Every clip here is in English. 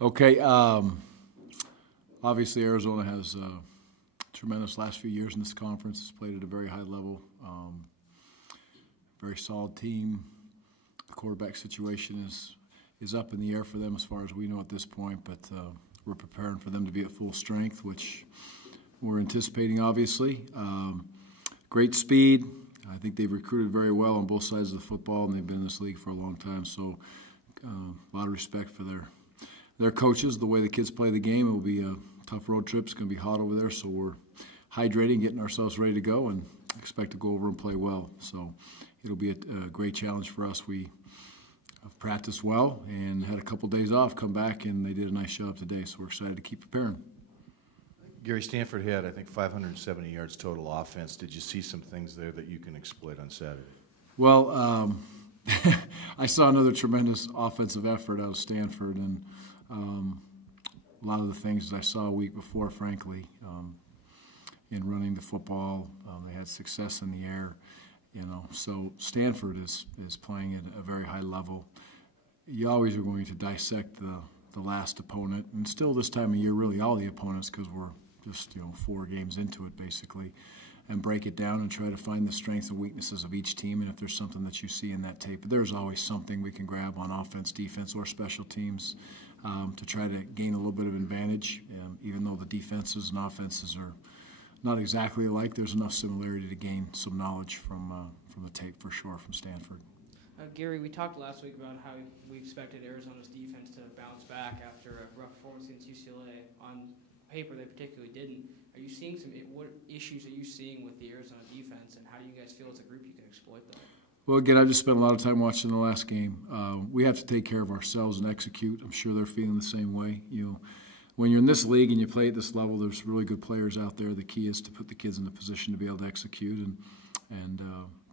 Okay, obviously Arizona has tremendous last few years in this conference. It's played at a very high level, very solid team. The quarterback situation is up in the air for them as far as we know at this point, but we're preparing for them to be at full strength, which we're anticipating, obviously. Great speed. I think they've recruited very well on both sides of the football, and they've been in this league for a long time. So a lot of respect for their coaches, the way the kids play the game. It will be a tough road trip. It's going to be hot over there, so we're hydrating, getting ourselves ready to go, and expect to go over and play well. So it'll be a great challenge for us. We have practiced well and had a couple days off, come back, and they did a nice job today, so we're excited to keep preparing. Gary, Stanford had, I think, 570 yards total offense. Did you see some things there that you can exploit on Saturday? Well, I saw another tremendous offensive effort out of Stanford, and a lot of the things that I saw a week before, frankly, in running the football. They had success in the air, So Stanford is playing at a very high level. You always are going to dissect the last opponent, and still this time of year, really all the opponents, because we're just 4 games into it basically, and break it down and try to find the strengths and weaknesses of each team. And if there's something that you see in that tape, there's always something we can grab on offense, defense, or special teams to try to gain a little bit of advantage. Even though the defenses and offenses are not exactly alike, there's enough similarity to gain some knowledge from the tape for sure from Stanford. Gary, we talked last week about how we expected Arizona's defense to bounce back after a rough performance against UCLA. On paper, they particularly didn't. Are you seeing what issues are you seeing with the Arizona defense, and how do you guys feel as a group you can exploit them? Well, again, I just spent a lot of time watching the last game. We have to take care of ourselves and execute. I'm sure they're feeling the same way. When you're in this league and you play at this level, there's really good players out there. The key is to put the kids in a position to be able to execute, and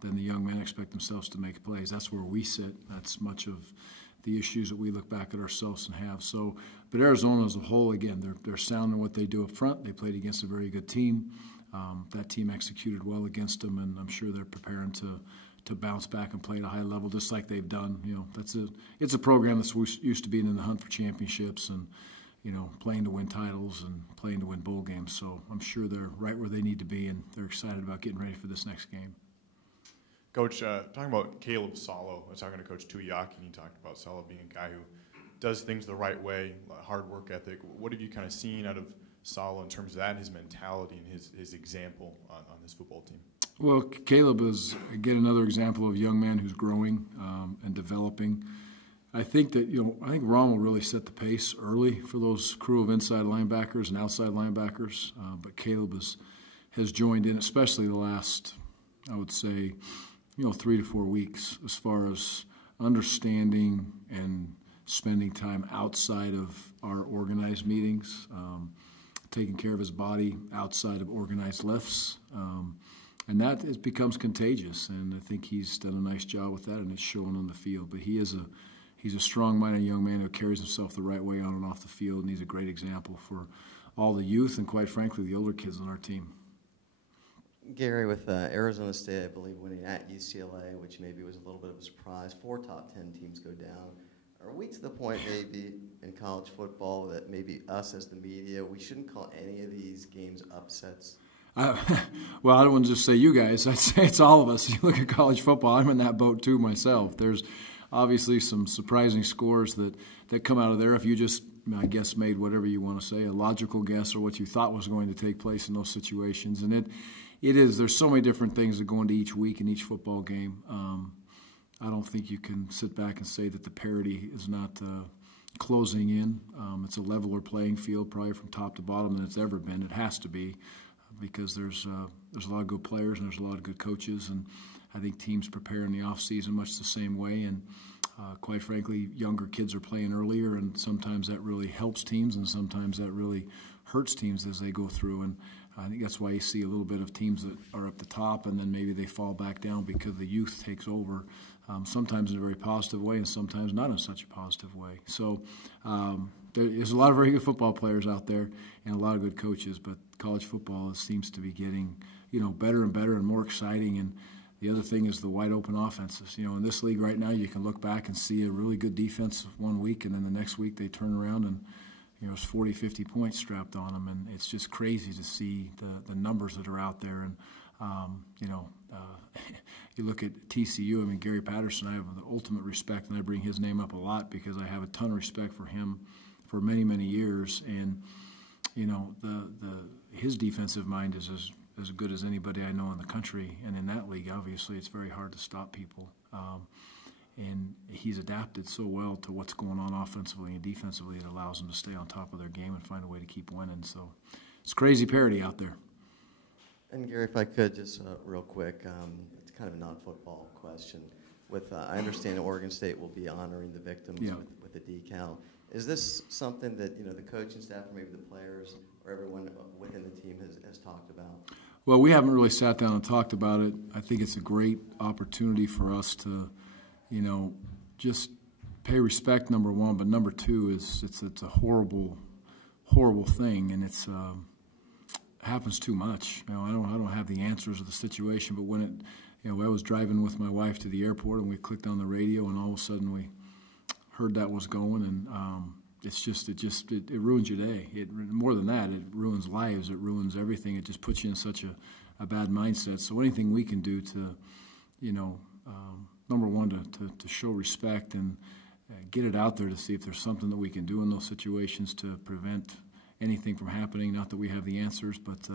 then the young men expect themselves to make plays. That's where we sit. That's much of the issues that we look back at ourselves and have. So, but Arizona as a whole, again, they're sound in what they do up front. They played against a very good team. That team executed well against them, and I'm sure they're preparing to bounce back and play at a high level, just like they've done. It's a program that's used to being in the hunt for championships and playing to win titles and playing to win bowl games. So I'm sure they're right where they need to be, and they're excited about getting ready for this next game. Coach, talking about Caleb Salo, I was talking to Coach Tuyaki, and he talked about Salo being a guy who does things the right way, hard work ethic. What have you kind of seen out of Salo in terms of that, his mentality and his example on this football team? Well, Caleb is, again, another example of a young man who's growing and developing. I think that, I think Ron will really set the pace early for those crew of inside linebackers and outside linebackers. But Caleb has joined in, especially the last, I would say, 3 to 4 weeks, as far as understanding and spending time outside of our organized meetings, taking care of his body outside of organized lifts. And that becomes contagious, and I think he's done a nice job with that, and it's showing on the field. But he's a strong-minded young man who carries himself the right way on and off the field, and he's a great example for all the youth and, quite frankly, the older kids on our team. Gary, with Arizona State, I believe, winning at UCLA, which maybe was a little bit of a surprise, 4 top 10 teams go down. Are we to the point maybe in college football that maybe us as the media, we shouldn't call any of these games upsets? Well, I don't want to just say you guys. I'd say it's all of us. You look at college football, I'm in that boat too myself. There's obviously some surprising scores that come out of there. If you just, I guess, made whatever you want to say, a logical guess or what you thought was going to take place in those situations. And it is, there's so many different things that go into each week in each football game. I don't think you can sit back and say that the parity is not closing in. It's a leveler playing field probably from top to bottom than it's ever been. It has to be, because there's a lot of good players and there's a lot of good coaches, and I think teams prepare in the off-season much the same way, and quite frankly, younger kids are playing earlier, and sometimes that really helps teams and sometimes that really hurts teams as they go through, and I think that's why you see a little bit of teams that are up the top and then maybe they fall back down because the youth takes over, sometimes in a very positive way and sometimes not in such a positive way. So there's a lot of very good football players out there and a lot of good coaches, but college football seems to be getting better and better and more exciting, and the other thing is the wide open offenses. In this league right now, you can look back and see a really good defense one week, and then the next week they turn around and it's 40, 50 points strapped on them, and it's just crazy to see the numbers that are out there. And you look at TCU. I mean, Gary Patterson, I have the ultimate respect, and I bring his name up a lot because I have a ton of respect for him for many, many years. And his defensive mind is as good as anybody I know in the country. And in that league, obviously, it's very hard to stop people. And he's adapted so well to what's going on offensively and defensively, it allows them to stay on top of their game and find a way to keep winning. So it's crazy parity out there. And Gary, if I could, just real quick, it's kind of a non-football question. I understand Oregon State will be honoring the victims with a decal. Is this something that the coaching staff, or maybe the players, or everyone within the team has talked about? Well, we haven't really sat down and talked about it. I think it's a great opportunity for us to, just pay respect, number one, but number two is it's a horrible, horrible thing, and it's happens too much. I don't have the answers of the situation, but when I was driving with my wife to the airport and we clicked on the radio, and all of a sudden we heard that was going, and it ruins your day. More than that, it ruins lives. It ruins everything. It just puts you in such a bad mindset. So anything we can do to, number one, to show respect and get it out there to see if there's something that we can do in those situations to prevent anything from happening. Not that we have the answers, but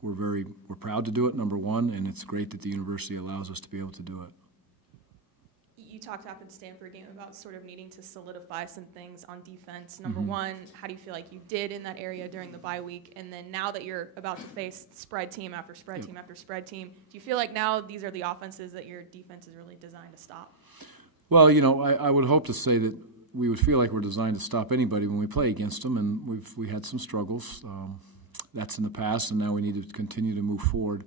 we're proud to do it, number one, and it's great that the university allows us to be able to do it. You talked after the Stanford game about sort of needing to solidify some things on defense. Number one, how do you feel like you did in that area during the bye week? And then now that you're about to face spread team after spread team after spread team, do you feel like now these are the offenses that your defense is really designed to stop? Well, I would hope to say that we would feel like we're designed to stop anybody when we play against them, and we had some struggles. That's in the past, and now we need to continue to move forward.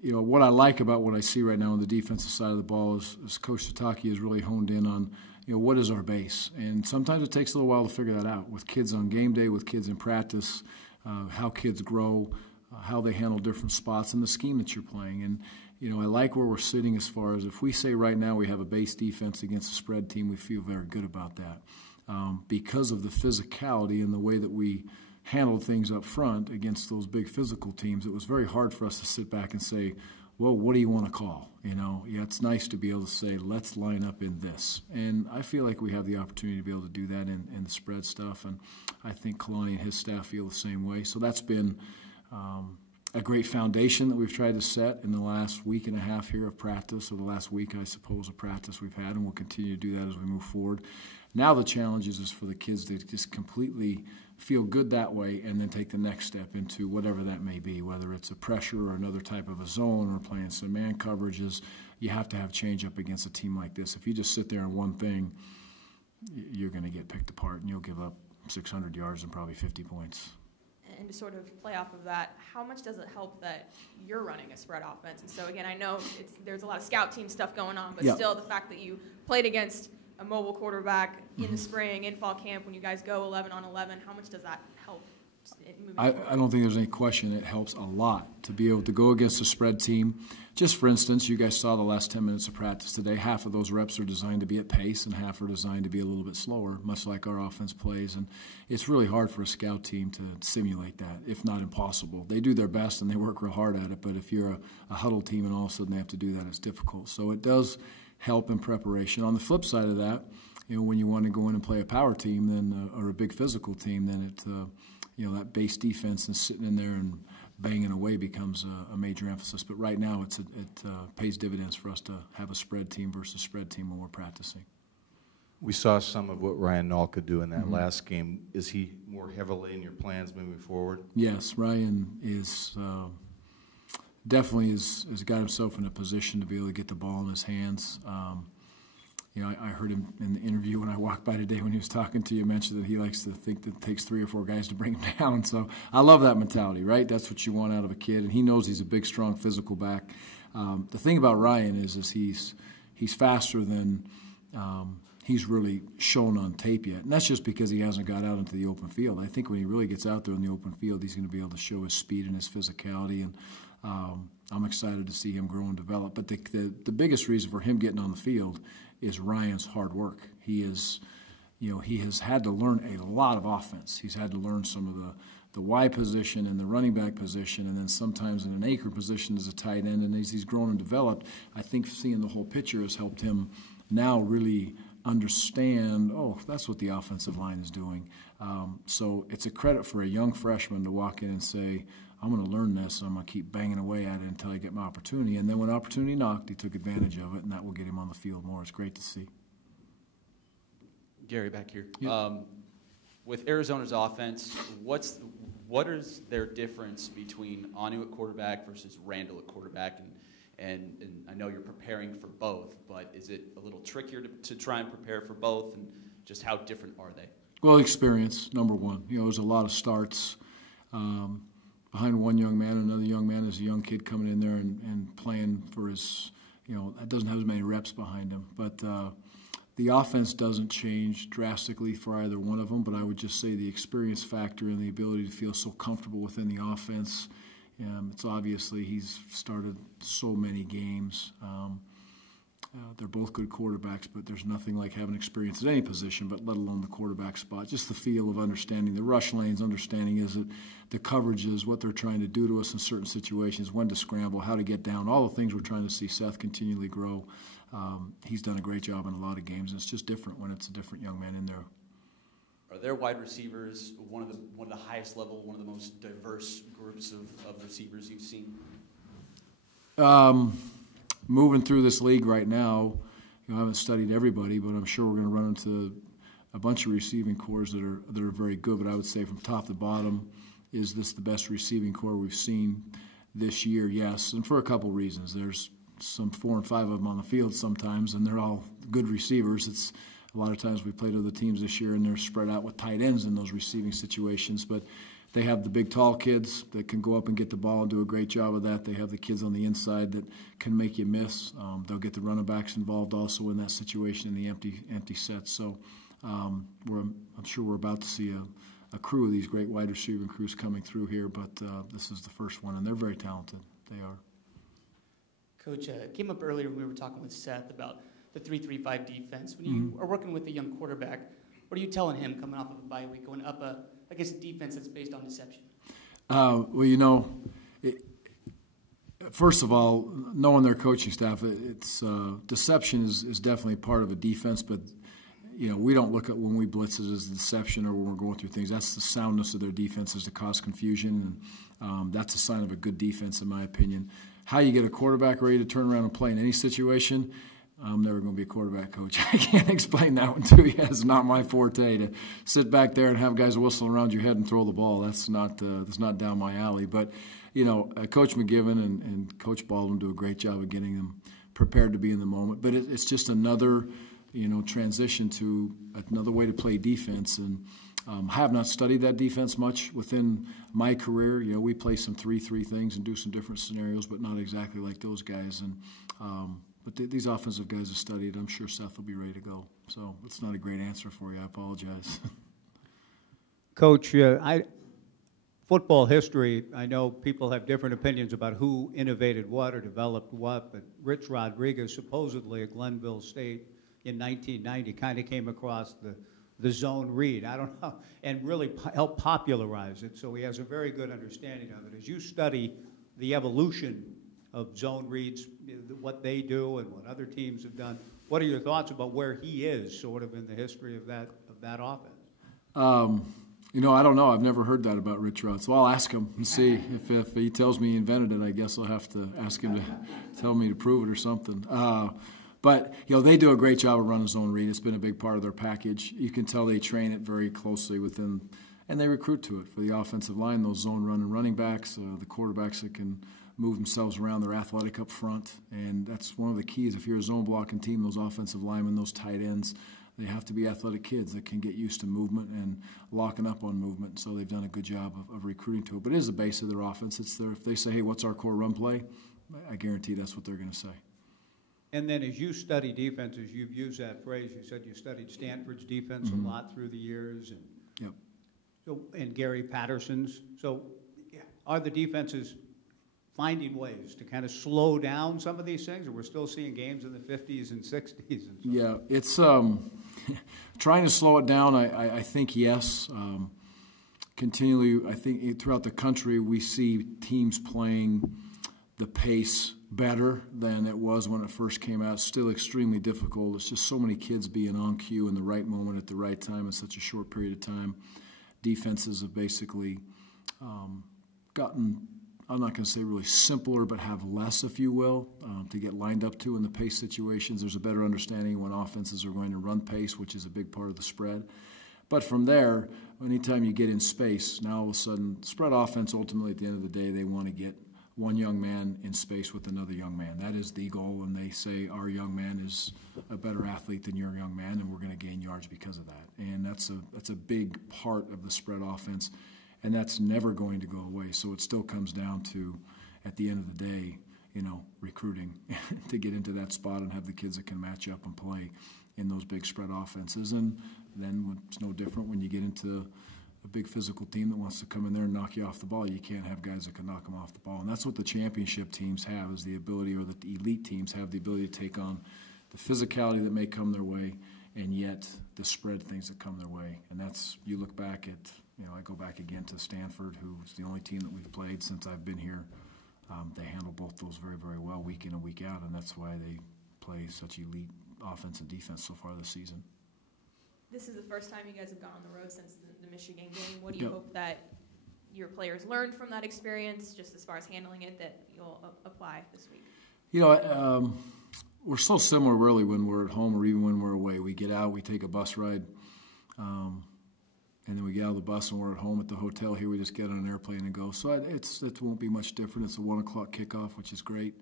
What I like about what I see right now on the defensive side of the ball is Coach Sataki has really honed in on, what is our base. And sometimes it takes a little while to figure that out with kids on game day, with kids in practice, how kids grow, how they handle different spots, and the scheme that you're playing. And, I like where we're sitting as far as if we say right now we have a base defense against a spread team, we feel very good about that. Because of the physicality and the way that we handled things up front against those big physical teams, it was very hard for us to sit back and say, well, what do you want to call? It's nice to be able to say, let's line up in this. And I feel like we have the opportunity to be able to do that in the spread stuff, and I think Kalani and his staff feel the same way. So that's been a great foundation that we've tried to set in the last week and a half here of practice, or the last week, I suppose, of practice we've had, and we'll continue to do that as we move forward. Now the challenge is for the kids to just completely feel good that way and then take the next step into whatever that may be, whether it's a pressure or another type of a zone or playing some man coverages. You have to have change up against a team like this. If you just sit there on one thing, you're going to get picked apart and you'll give up 600 yards and probably 50 points. And to sort of play off of that, how much does it help that you're running a spread offense? And so, again, I know there's a lot of scout team stuff going on, but still the fact that you played against a mobile quarterback in the spring, in fall camp, when you guys go 11 on 11, how much does that help? I don't think there's any question it helps a lot to be able to go against a spread team. Just for instance, you guys saw the last 10 minutes of practice today. Half of those reps are designed to be at pace and half are designed to be a little bit slower, much like our offense plays. And it's really hard for a scout team to simulate that, if not impossible. They do their best and they work real hard at it, but if you're a huddle team and all of a sudden they have to do that, it's difficult. So it does help in preparation. On the flip side of that, when you want to go in and play a power team then or a big physical team, then it that base defense and sitting in there and banging away becomes a major emphasis. But right now it pays dividends for us to have a spread team versus spread team when we're practicing. We saw some of what Ryan Nall could do in that last game. Is he more heavily in your plans moving forward? Yes, Ryan is definitely has got himself in a position to be able to get the ball in his hands. I heard him in the interview when I walked by today when he was talking to you mention that he likes to think that it takes 3 or 4 guys to bring him down. So I love that mentality, right? That's what you want out of a kid, and he knows he's a big, strong, physical back. The thing about Ryan is he's faster than he's really shown on tape yet, and that's just because he hasn't got out into the open field. I think when he really gets out there in the open field, he's going to be able to show his speed and his physicality, and I'm excited to see him grow and develop. But the biggest reason for him getting on the field is Ryan's hard work. He is, he has had to learn a lot of offense. He's had to learn some of the Y position and the running back position, and then sometimes in an anchor position as a tight end. And as he's grown and developed, I think seeing the whole picture has helped him now really understand, oh, that's what the offensive line is doing. So it's a credit for a young freshman to walk in and say, I'm going to learn this, and I'm going to keep banging away at it until I get my opportunity. And then when opportunity knocked, he took advantage of it, and that will get him on the field more. It's great to see. Gary, back here. Yep. With Arizona's offense, what is their difference between Anu at quarterback versus Randall at quarterback? And I know you're preparing for both, but is it a little trickier to try and prepare for both, and just how different are they? Well, experience, number one. There's a lot of starts behind one young man. Another young man is a young kid coming in there and playing for his, that doesn't have as many reps behind him. But the offense doesn't change drastically for either one of them, but I would just say the experience factor and the ability to feel so comfortable within the offense. It's obviously he's started so many games. They're both good quarterbacks, but there's nothing like having experience at any position, but let alone the quarterback spot. Just the feel of understanding the rush lanes, understanding is it the coverages, what they're trying to do to us in certain situations, when to scramble, how to get down, all the things we're trying to see Seth continually grow. He's done a great job in a lot of games, and it's just different when it's a different young man in there. Are their wide receivers one of the highest level, one of the most diverse groups of receivers you've seen? Moving through this league right now, I haven't studied everybody, but I'm sure we're going to run into a bunch of receiving corps that are very good. But I would say from top to bottom, is this the best receiving corps we've seen this year? Yes, and for a couple reasons. There's some 4 and 5 of them on the field sometimes, and they're all good receivers. It's a lot of times we played other teams this year, and they're spread out with tight ends in those receiving situations. But they have the big, tall kids that can go up and get the ball and do a great job of that. They have the kids on the inside that can make you miss. They'll get the running backs involved also in that situation in the empty sets. So I'm sure we're about to see a crew of these great wide receiving crews coming through here, but this is the first one, and they're very talented. They are. Coach, it came up earlier when we were talking with Seth about the 3-3-5 defense. When you are working with a young quarterback, what are you telling him coming off of a bye week, going up a defense that's based on deception? First of all, knowing their coaching staff, it's deception is definitely part of a defense, but we don't look at when we blitz it as deception or when we're going through things. That's the soundness of their defense is to cause confusion, and that's a sign of a good defense, in my opinion. How you get a quarterback ready to turn around and play in any situation, I'm never going to be a quarterback coach. I can't explain that one to you. It's not my forte to sit back there and have guys whistle around your head and throw the ball. That's not down my alley. But Coach McGivern and Coach Baldwin do a great job of getting them prepared to be in the moment. But it's just another transition to another way to play defense. And I have not studied that defense much within my career. We play some 3-3 things and do some different scenarios, but not exactly like those guys. And but these offensive guys have studied. I'm sure Seth will be ready to go. So it's not a great answer for you. I apologize. Coach, football history, I know people have different opinions about who innovated what or developed what, but Rich Rodriguez supposedly at Glenville State in 1990 kind of came across the zone read, I don't know, and really helped popularize it. So he has a very good understanding of it. As you study the evolution of zone reads, what they do and what other teams have done, what are your thoughts about where he is sort of in the history of that offense? I don't know. I've never heard that about Rich Rod, so I'll ask him and see if he tells me he invented it. I guess I'll have to ask him to tell me to prove it or something. But they do a great job of running zone read. It's been a big part of their package. You can tell they train it very closely within, and they recruit to it for the offensive line. Those zone running backs, the quarterbacks that can move themselves around. They're athletic up front, and that's one of the keys. If you're a zone blocking team, those offensive linemen, those tight ends, they have to be athletic kids that can get used to movement and locking up on movement. So they've done a good job of recruiting to it. But it is the base of their offense. It's if they say, hey, what's our core run play, I guarantee that's what they're going to say. And then as you study defenses, you've used that phrase. You said you studied Stanford's defense a lot through the years. And and Gary Patterson's. So are the defenses finding ways to kind of slow down some of these things, or we're still seeing games in the 50s and 60s? And so yeah, it's trying to slow it down. I think yes. Continually, I think throughout the country we see teams playing the pace better than it was when it first came out. It's still extremely difficult. It's just so many kids being on cue in the right moment at the right time in such a short period of time. Defenses have basically gotten, I'm not going to say really simpler, but have less, if you will, to get lined up to in the pace situations. There's a better understanding when offenses are going to run pace, which is a big part of the spread. But from there, anytime you get in space, now all of a sudden, spread offense, ultimately at the end of the day, they want to get one young man in space with another young man. That is the goal, and they say our young man is a better athlete than your young man, and we're going to gain yards because of that. And that's a big part of the spread offense, and that's never going to go away. So it still comes down to, at the end of the day, recruiting to get into that spot and have the kids that can match up and play in those big spread offenses. And then it's no different when you get into a big physical team that wants to come in there and knock you off the ball. You can't have guys that can knock them off the ball. And that's what the championship teams have, is the ability, or the elite teams have the ability to take on the physicality that may come their way and yet the spread things that come their way. And that's, you look back at, I go back again to Stanford, who's the only team that we've played since I've been here. They handle both those very, very well week in and week out, and that's why they play such elite offense and defense so far this season. This is the first time you guys have gone on the road since the Michigan game. What do you hope that your players learned from that experience, just as far as handling it, that you'll apply this week? We're so similar really when we're at home or even when we're away. We get out, we take a bus ride, and then we get out of the bus and we're at home at the hotel. Here we just get on an airplane and go. So it won't be much different. It's a 1 o'clock kickoff, which is great.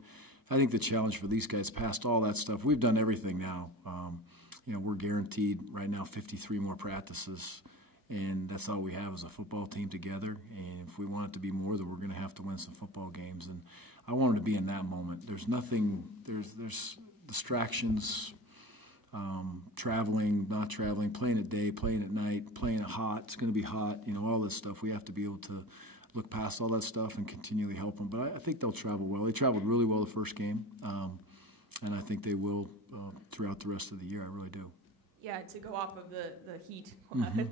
I think the challenge for these guys, past all that stuff, we've done everything now. We're guaranteed right now 53 more practices, and that's all we have as a football team together. And if we want it to be more, then we're going to have to win some football games. And I want them to be in that moment. There's nothing, there's distractions, traveling, not traveling, playing at day, playing at night, playing it hot. It's going to be hot, all this stuff. We have to be able to look past all that stuff and continually help them. But I think they'll travel well. They traveled really well the first game, and I think they will throughout the rest of the year. I really do. Yeah, to go off of the heat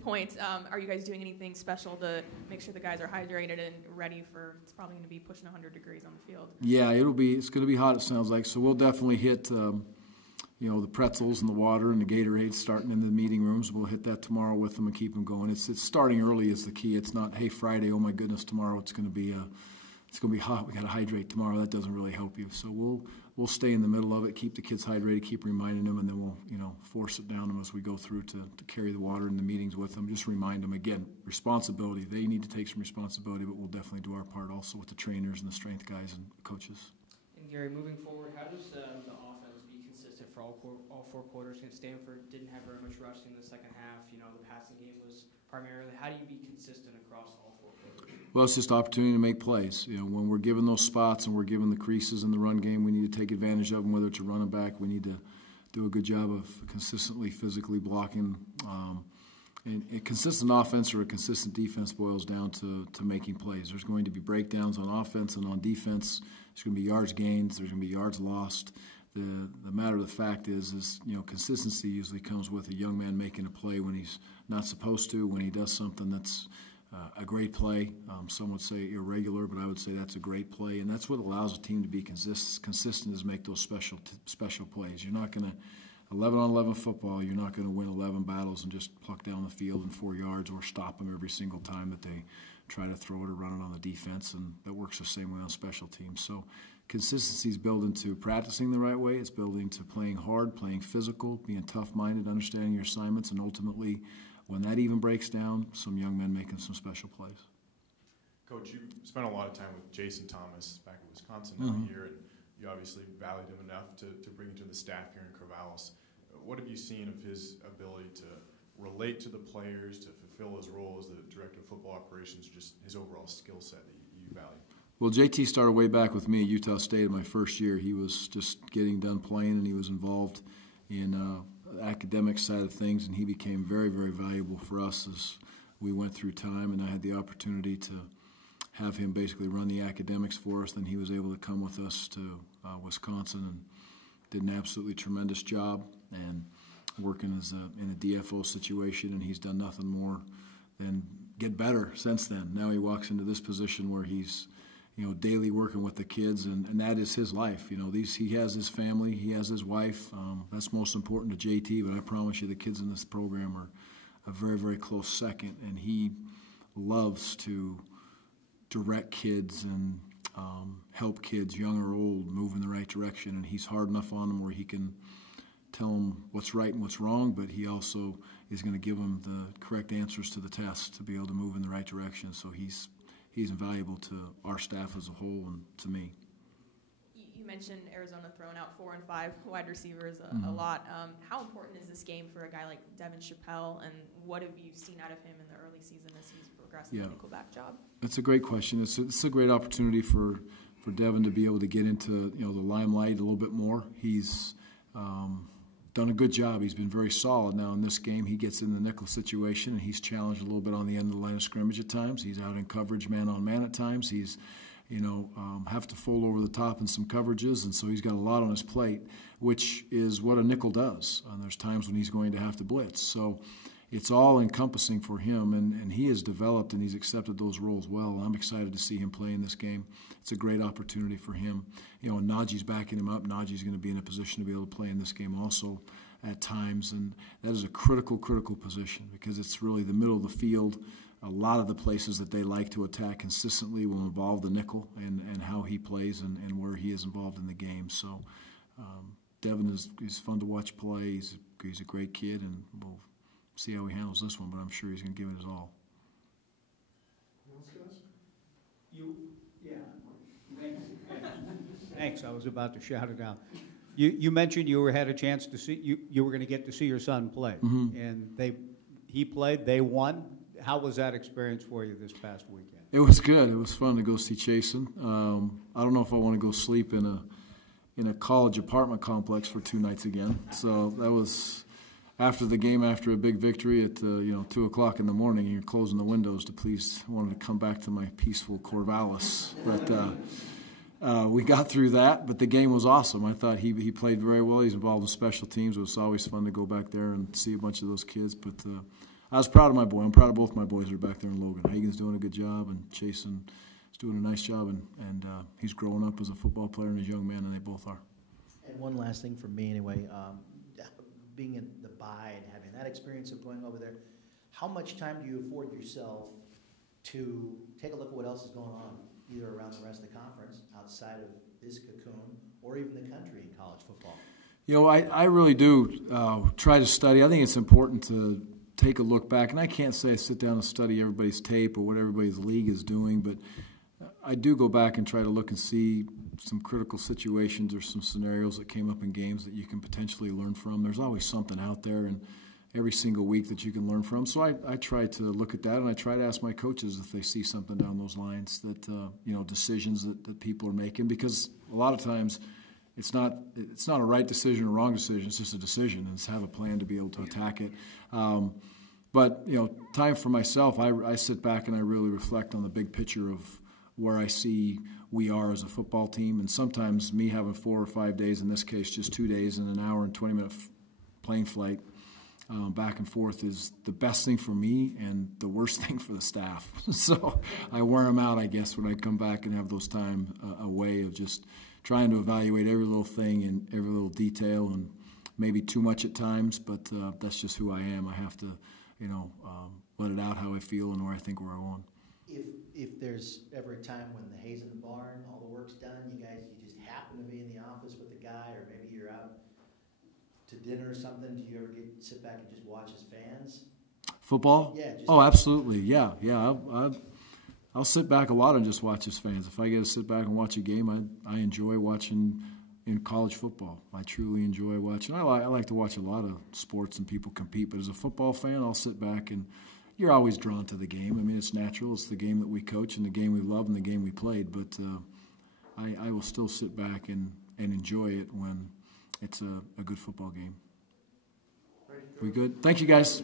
points, are you guys doing anything special to make sure the guys are hydrated and ready for, it's probably going to be pushing 100 degrees on the field? Yeah, it's going to be hot, it sounds like. So we'll definitely hit, the pretzels and the water and the Gatorade starting in the meeting rooms. We'll hit that tomorrow with them and keep them going. It's starting early is the key. It's not, hey, Friday, oh my goodness, tomorrow it's going to be hot. We got to hydrate tomorrow. That doesn't really help you. So we'll stay in the middle of it, keep the kids hydrated, keep reminding them, and then we'll force it down them as we go through to carry the water in the meetings with them. Just remind them again, responsibility. They need to take some responsibility, but we'll definitely do our part also with the trainers and the strength guys and coaches. And Gary, moving forward, how does the offense be consistent for all four quarters? Stanford didn't have very much rushing in the second half. The passing game was primarily. How do you be consistent across all four quarters? Well, it's just opportunity to make plays. When we're given those spots and we're given the creases in the run game, we need to take advantage of them, whether it's a running back. We need to do a good job of consistently physically blocking. And a consistent offense or a consistent defense boils down to making plays. There's going to be breakdowns on offense and on defense. There's going to be yards gained. There's going to be yards lost. The matter of the fact is consistency usually comes with a young man making a play when he's not supposed to, when he does something that's a great play. Some would say irregular, but I would say that's a great play, and that's what allows a team to be consistent is make those special plays. You're not going to 11-on-11 football. You're not going to win 11 battles and just pluck down the field in 4 yards or stop them every single time that they try to throw it or run it on the defense, and that works the same way on special teams. So consistency is built into practicing the right way. It's built into playing hard, playing physical, being tough-minded, understanding your assignments, and ultimately, when that even breaks down, some young men making some special plays. Coach, you spent a lot of time with Jason Thomas back in Wisconsin now here, and you obviously valued him enough to bring him to the staff here in Corvallis. What have you seen of his ability to relate to the players, to fulfill his role as the director of football operations, just his overall skill set that you value? Well, JT started way back with me at Utah State in my first year. He was just getting done playing, and he was involved in the academic side of things, and he became very, very valuable for us as we went through time, and I had the opportunity to have him basically run the academics for us. Then he was able to come with us to Wisconsin and did an absolutely tremendous job and working in a DFO situation, and he's done nothing more than get better since then. Now he walks into this position where he's, daily working with the kids, and that is his life. He has his family, he has his wife. That's most important to JT, but I promise you the kids in this program are a very, very close second, and he loves to direct kids and help kids, young or old, move in the right direction, and he's hard enough on them where he can tell them what's right and what's wrong, but he also is going to give them the correct answers to the test to be able to move in the right direction. So he's invaluable to our staff as a whole and to me. You mentioned Arizona throwing out 4 and 5 wide receivers a Mhm. lot. How important is this game for a guy like Devin Chappelle, and what have you seen out of him in the early season as he's progressed in the nickelback job? That's a great question. It's a great opportunity for Devin to be able to get into the limelight a little bit more. He's done a good job. He's been very solid. Now in this game, he gets in the nickel situation, and he's challenged a little bit on the end of the line of scrimmage at times. He's out in coverage man-on-man at times. He's, have to fold over the top in some coverages, and so he's got a lot on his plate, which is what a nickel does. And there's times when he's going to have to blitz. So it's all encompassing for him, and he has developed and he's accepted those roles well. I'm excited to see him play in this game. It's a great opportunity for him. And Najee's backing him up. Najee's going to be in a position to be able to play in this game also at times, and that is a critical position because it's really the middle of the field. A lot of the places that they like to attack consistently will involve the nickel and how he plays and where he is involved in the game. So Devin is fun to watch play. He's a great kid, and we'll see how he handles this one, but I'm sure he's going to give it his all. Thanks. I was about to shout it out. You mentioned you had a chance to see you were going to get to see your son play, and he played. They won. How was that experience for you this past weekend? It was good. It was fun to go see Chasen. I don't know if I want to go sleep in a college apartment complex for 2 nights again. So that was after the game, after a big victory at 2 o'clock in the morning, and you're closing the windows to please. I wanted to come back to my peaceful Corvallis, but we got through that. But the game was awesome. I thought he played very well. He's involved in special teams. It was always fun to go back there and see a bunch of those kids. But I was proud of my boy. I'm proud of both my boys that are back there in Logan. Hagen's doing a good job, and Chasen is doing a nice job, and he's growing up as a football player and a young man, and they both are. And one last thing for me anyway, being in the bye and having that experience of going over there, how much time do you afford yourself to take a look at what else is going on, either around the rest of the conference, outside of this cocoon, or even the country in college football? I really do try to study. I think it's important to take a look back, and I can't say I sit down and study everybody's tape or what everybody's league is doing, but I do go back and try to look and see some critical situations or some scenarios that came up in games that you can potentially learn from. There's always something out there and every single week that you can learn from. So I try to look at that, and I try to ask my coaches if they see something down those lines that, decisions that people are making, because a lot of times it's not a right decision or wrong decision. It's just a decision, and it's have a plan to be able to attack it. But time for myself, I sit back and I really reflect on the big picture of where I see we are as a football team. And sometimes me having 4 or 5 days, in this case just 2 days and an hour and 20-minute plane flight back and forth is the best thing for me and the worst thing for the staff. So I wear them out, I guess, when I come back and have those time away of just trying to evaluate every little thing and every little detail, and maybe too much at times, but that's just who I am. I have to, let it out how I feel and where I think we're going. If there's ever a time when the hay's in the barn, all the work's done, you just happen to be in the office with the guy, or maybe you're out to dinner or something, do you ever sit back and just watch as fans? Football? Yeah. Absolutely. Yeah. I'll sit back a lot and just watch as fans. If I get to sit back and watch a game, I enjoy watching in college football. I truly enjoy watching. I like to watch a lot of sports and people compete, but as a football fan, I'll sit back and you're always drawn to the game. I mean, it's natural. It's the game that we coach and the game we love and the game we played, but I will still sit back and enjoy it when it's a good football game. We good? Thank you, guys.